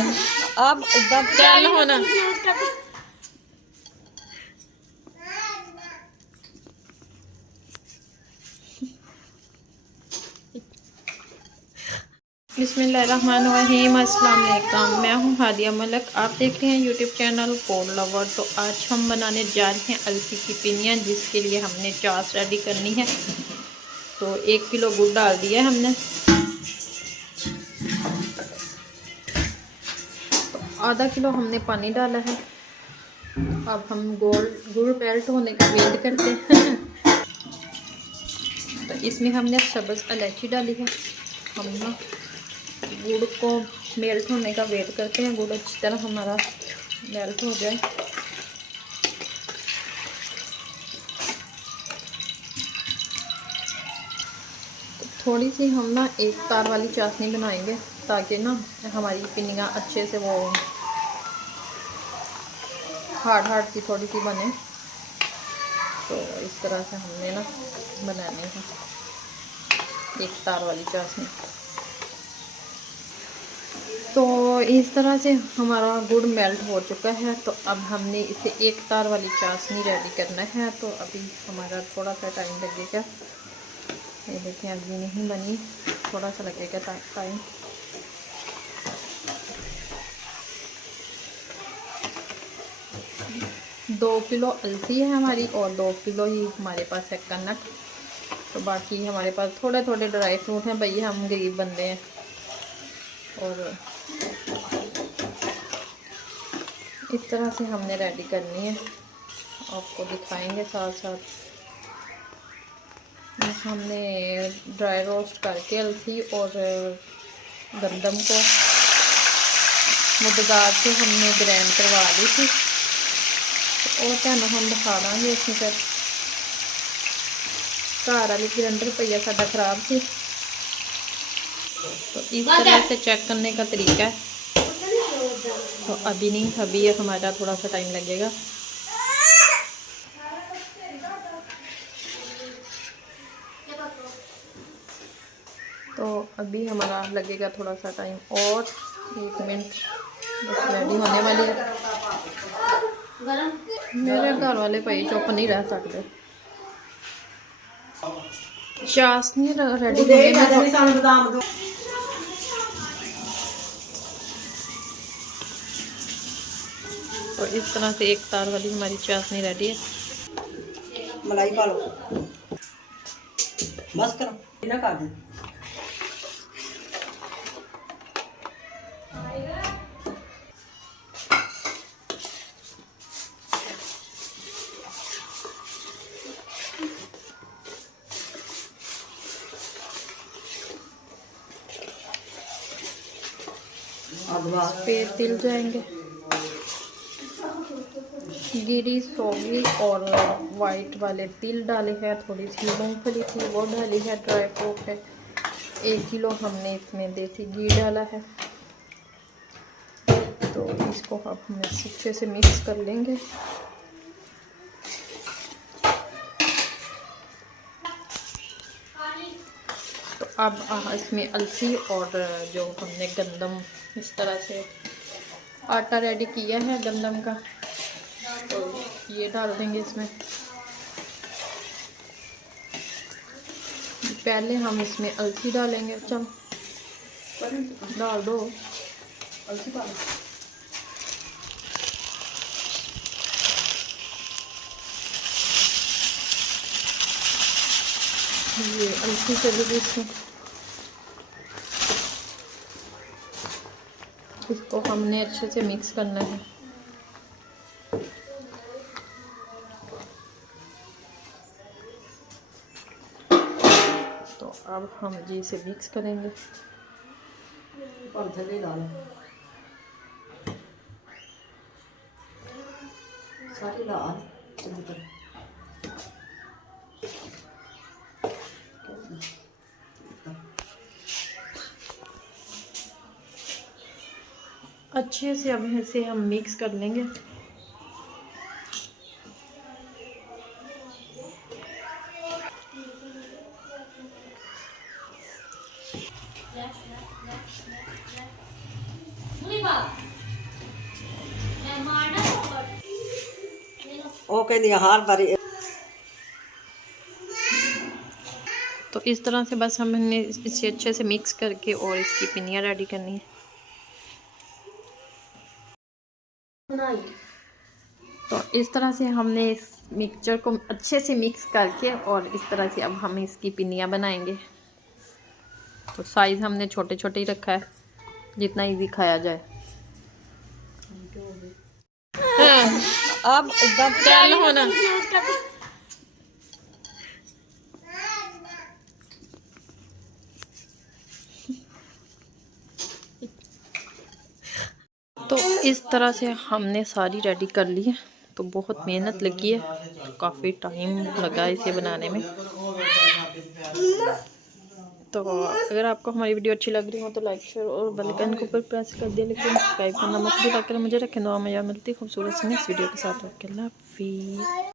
अब एकदम क्या होना। बिस्मिल्लाहिर्रहमानिर्रहीम, अस्सलाम वालेकुम। मैं हूँ हादिया मलक, आप देख रहे हैं यूट्यूब चैनल फूड लवर। तो आज हम बनाने जा रहे हैं अलसी की पिनिया, जिसके लिए हमने चास रेडी करनी है। तो 1 किलो गुड़ डाल दिया है हमने। तो आधा किलो हमने पानी डाला है। अब हम गुड़ मेल्ट होने का वेट करते हैं। तो इसमें हमने सब्ज़ इलायची डाली है। हम ना गुड़ को मेल्ट होने का वेट करते हैं। गुड़ अच्छी तरह हमारा मेल्ट हो जाए। तो थोड़ी सी हम ना एक तार वाली चाशनी बनाएंगे, ताकि ना हमारी पिनियाँ अच्छे से वो हार्ड सी थोड़ी सी बने। तो इस तरह से हमने ना बनाने हैं एक तार वाली चाशनी। तो इस तरह से हमारा गुड़ मेल्ट हो चुका है। तो अब हमने इसे एक तार वाली चाशनी रेडी करना है। तो अभी हमारा थोड़ा सा टाइम लगेगा। ये देखें अभी नहीं बनी, थोड़ा सा लगेगा टाइम। दो किलो अलसी है हमारी और 2 किलो ही हमारे पास है कनक। तो बाकी हमारे पास थोड़े थोड़े ड्राई फ्रूट हैं, भैया हम गरीब बंदे हैं। और इस तरह से हमने रेडी करनी है, आपको दिखाएंगे साथ साथ। हमने ड्राई रोस्ट करके अलसी और गंदम को मुदगार से हमने ग्राइंड करवा ली थी। और तुहानू हम दिखा देंगे इसमें। फिर घर वाली ग्राइंडर भैया साडा खराब थी। तो इस तरह से चेक करने का तरीका है। तो अभी नहीं, अभी हमारा थोड़ा सा टाइम लगेगा। तो अभी हमारा लगेगा थोड़ा सा टाइम, और 1 मिनट बस रेडी होने वाली है। मेरे घर वाले भाई चुप नहीं रह सकते। चाशनी रेडी होने में तो इस तरह से एक तार वाली हमारी चाशनी रेडी है। मलाई पा लो, बस करो ना कर दे। पे तिल जाएंगे, गिरी सोगी और वाइट वाले तिल डाले हैं। थोड़ी सी मूंगफली थी वो डाली है, ड्राई फ्रूट है। 1 किलो हमने इसमें देसी घी डाला है। तो इसको अब हम अच्छे से मिक्स कर लेंगे। तो अब इसमें अलसी और जो हमने गंदम इस तरह से आटा रेडी किया है गंदम का, तो ये डाल देंगे इसमें। पहले हम इसमें अलसी डालेंगे। चल डाल दो अलसी डाल। ये अलसी चलेगी इसमें। इसको हमने अच्छे से मिक्स करना है। तो अब हम जी इसे मिक्स करेंगे। सारी लाल चंगी तरह अच्छे से अब इसे हम मिक्स कर लेंगे। वो कहती हर बारी तो इस तरह से बस हमने इसे अच्छे से मिक्स करके और इसकी पिनियाँ रेडी करनी है। तो इस तरह से हमने इस मिक्सचर को अच्छे से मिक्स करके और इस तरह से अब हम इसकी पिनियाँ बनाएंगे। तो साइज़ हमने छोटे छोटे ही रखा है, जितना इजी खाया जाए। अब एकदम क्या होना तो इस तरह से हमने सारी रेडी कर ली है। तो बहुत मेहनत लगी है, काफ़ी टाइम लगा इसे बनाने में। तो अगर आपको हमारी वीडियो अच्छी लग रही हो तो लाइक शेयर और बेल आइकन के ऊपर प्रेस कर दिया, लेकिन सब्सक्राइब करना मत भूलिएगा। मुझे रखें दुआ में, या मिलती खूबसूरत सी नेक्स्ट वीडियो के साथ। अल्लाह हाफिज़।